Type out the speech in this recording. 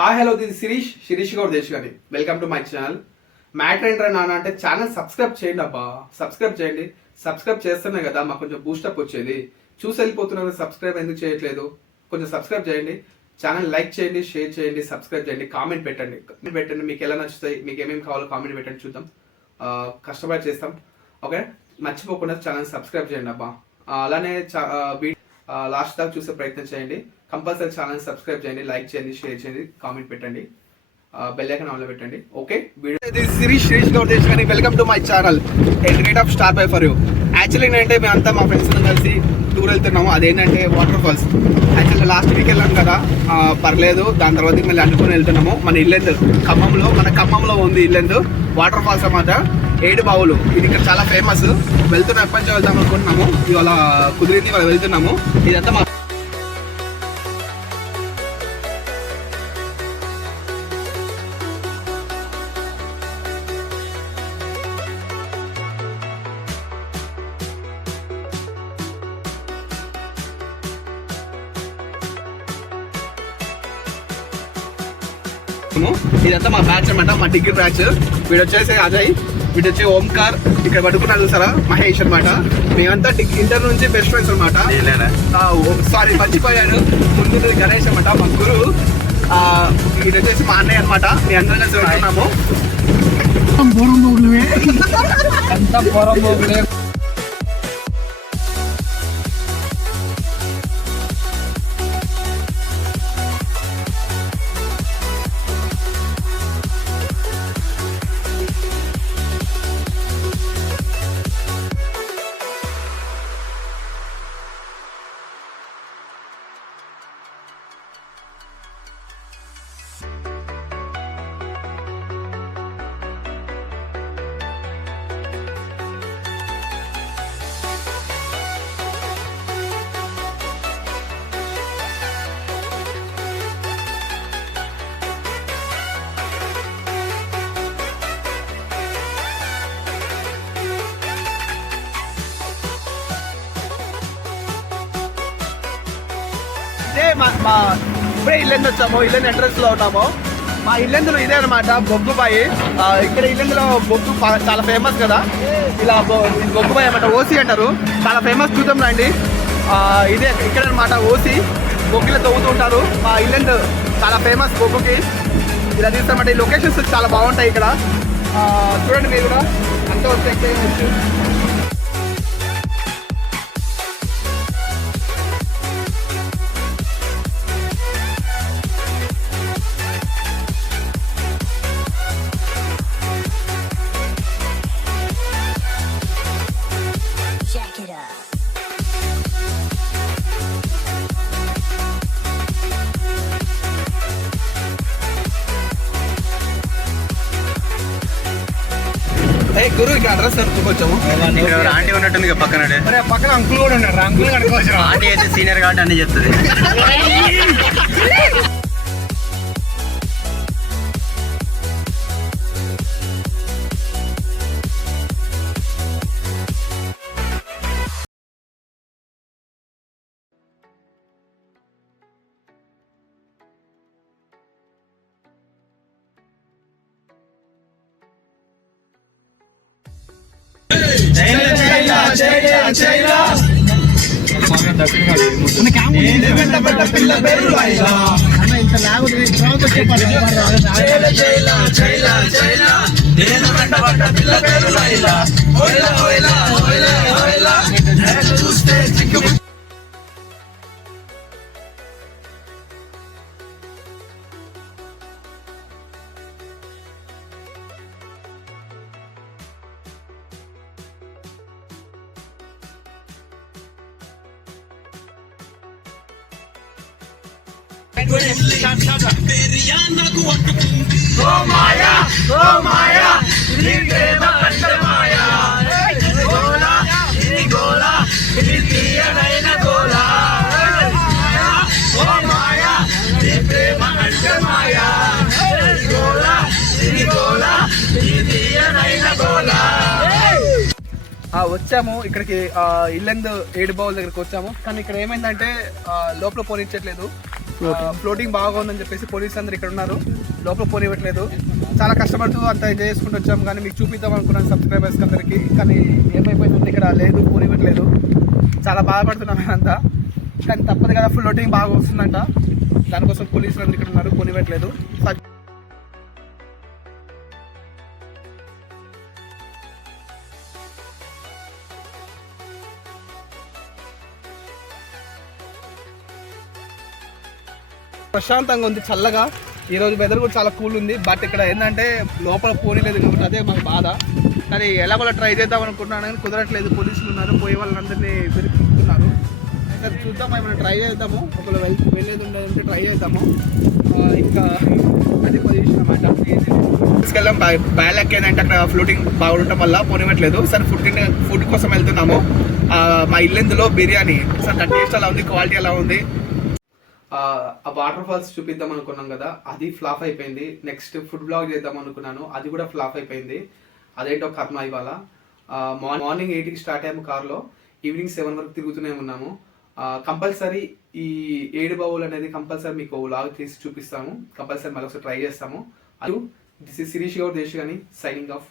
Hi hello this Shirish Goud Desh గారి welcome to my channel. Matter ఏంట్రా నాన్న అంటే ఛానల్ సబ్స్క్రైబ్ చేయండి అబ్బా, సబ్స్క్రైబ్ చేయండి. సబ్స్క్రైబ్ చేస్తేనే కదా మాకు కొంచెం బూస్టప్ వచ్చేది. చూసి వెళ్ళిపోతున్నారు, సబ్స్క్రైబ్ ఎందుకు చేయట్లేదు? కొంచెం సబ్స్క్రైబ్ చేయండి, ఛానల్ లైక్ చేయండి, షేర్ చేయండి, సబ్స్క్రైబ్ చేయండి, కామెంట్ పెట్టండి. మీకు ఎలా నచ్చుతాయి, మీకు ఏమేమి కావాలో కామెంట్ పెట్టండి, చూద్దాం. కష్టపడి చేస్తాం, ఓకే? మర్చిపోకుండా ఛానల్ సబ్స్క్రైబ్ చేయండి అబ్బా. అలానే లాస్ట్ దాకా చూసే ప్రయత్నం చేయండి. కంపల్సరీ ఛానల్ సబ్స్క్రైబ్ చేయండి, లైక్ చేయండి, షేర్ చేయండి, కామెంట్ పెట్టండి, బెల్ ఐకాన్ ఆన్లో పెట్టండి, ఓకే? శిరీష్ గౌడ్ దేశ్ గారి welcome to my channel. A great of star by for you. Actually ఏంటంటే మేమంతా మా ఫ్రెండ్స్ కలిసి టూర్ వెళ్తున్నాము. అదేంటంటే water falls. Actually last week వెళ్ళాం కదా, పర్లేదు. దాని తర్వాత మళ్ళీ అనుకుని వెళ్తున్నాము. మన ఇల్లెందు ఖమ్మంలో ఉంది ఇల్లెందు వాటర్ ఫాల్స్ అన్నమాట. 7 బావులు. ఇది ఇక్కడ చాలా ఫేమస్. వెళ్తున్నా, ఎప్పటి నుంచో వెళ్దాం అనుకుంటున్నాము. ఇవాళ కుదిరింది, ఇవాళ వెళ్తున్నాము. ఇదంతా మా ఇదంతా మా బ్యాచ్ అనమాట, మా డిగ్రీ బ్యాచ్. వీడు వచ్చేసి అజయ్, వీడు వచ్చి ఓంకార్, ఇక్కడ పట్టుకున్నారు చూసారా మహేష్ అనమాట. మేమంతా ఇంటర్ నుంచి బెస్ట్ ఫ్రెండ్స్ అనమాట. సారీ మర్చిపోయాను, ముందు గణేష్ అనమాట మా గురు. వీడు వచ్చేసి మా అన్నయ్య అనమాట. మీ అందరం కలిసి వెళ్తున్నాము. మా ఇప్పుడే ఇల్లెందు వచ్చాము, ఇల్లెందు ఎంట్రన్స్ లో ఉన్నాము. మా ఇల్లెందులో ఇదే అనమాట బొగ్గుబాయి. ఇక్కడ ఇల్లెందులో బొగ్గు చాలా ఫేమస్ కదా, ఇలా బొగ్గుబాయి అనమాట. ఓసి అంటారు, చాలా ఫేమస్. చూద్దాం రండి. ఇదే ఇక్కడ అనమాట ఓసి. బొగ్గులో తవ్వుతూ ఉంటారు. మా ఇల్లెందు చాలా ఫేమస్ బొగ్గుకి. ఇలా తీస్తామంటే ఈ లొకేషన్స్ చాలా బాగుంటాయి ఇక్కడ. చూడండి మీరు కూడా అంతా వస్తే ఎక్కేయచ్చు. గురు ఇక్కడ అడ్రస్ వచ్చాము. ఆంటీ ఉన్నట్టుంది పక్కన అంకుల్ కూడా ఉన్నారు. అంకుల్ కనుకోవచ్చు. ఆంటీ అయితే సీనియర్ కాబట్టి అన్ని చెప్తుంది. వచ్చాము ఇక్కడికి, ఇల్లెందు 7 బావుల దగ్గరికి వచ్చాము. కానీ ఇక్కడ ఏమైందంటే లోపల పోనిచ్చట్లేదు. ఫ్లోటింగ్ బాగా ఉందని చెప్పేసి పోలీసులు అందరు ఇక్కడ ఉన్నారు, లోపల పోనివ్వట్లేదు. చాలా కష్టపడుతూ అంత ఎంజాయ్ చేసుకుంటూ వచ్చాము, కానీ మీకు చూపిద్దాం అనుకున్నాను సబ్స్క్రైబర్స్ అందరికి, కానీ ఏమైపోయింది ఇక్కడ లేదు, పోనివ్వట్లేదు. చాలా బాధపడుతున్నాను అంతా, కానీ తప్పదు కదా, ఫ్లోటింగ్ బాగా వస్తుందంట, దానికోసం పోలీసులు అందరు ఇక్కడ ఉన్నారు, పోనివ్వట్లేదు. ప్రశాంతంగా ఉంది, చల్లగా. ఈరోజు వెదర్ కూడా చాలా కూల్ ఉంది, బట్ ఇక్కడ ఏంటంటే లోపల పోనీలేదు కాబట్టి అదే మాకు బాధ. కానీ ఎలా కూడా ట్రై చేద్దాం అనుకుంటున్నాను కానీ కుదరట్లేదు, పోలీసులు ఉన్నారు, పోయే వాళ్ళందరినీ వెతుకుతున్నారు. సరే చూద్దాం, ఏమైనా ట్రై చేద్దాము, ఒకవేళ వెళ్ళేది ఉండేదంటే ట్రై చేద్దాము. ఇంకా అది పొజిషన్ అన్నమాట. తీసుకెళ్ళాం బ్యాలెక్ ఏంటంటే అక్కడ ఫ్లోటింగ్ బాగుండటం వల్ల పోనివ్వట్లేదు. సరే ఫుడ్ కోసం వెళ్తున్నాము. మా ఇల్లెందులో బిర్యానీ, సార్ దాని టేస్ట్ ఎలా ఉంది, క్వాలిటీ ఎలా ఉంది. ఆ వాటర్ ఫాల్స్ చూపిద్దాం అనుకున్నాం కదా, అది ఫ్లాప్ అయిపోయింది. నెక్స్ట్ ఫుడ్ బ్లాగ్ చేద్దాం అనుకున్నాను, అది కూడా ఫ్లాప్ అయిపోయింది. అదేంటో కర్మ ఇవాళ. మార్నింగ్ 8కి స్టార్ట్ అయ్యాము కార్లో, ఈవినింగ్ 7 వరకు తిరుగుతూనే ఉన్నాము. కంపల్సరీ ఈ 7 బావులు అనేది కంపల్సరీ మీకు వ్లాగ్ తీసి చూపిస్తాము, కంపల్సరీ మళ్ళీ ఒకసారి ట్రై చేస్తాము. దిస్ ఇస్ శిరీష్ గౌడ్ దేశ్ గాని సైనింగ్ ఆఫ్.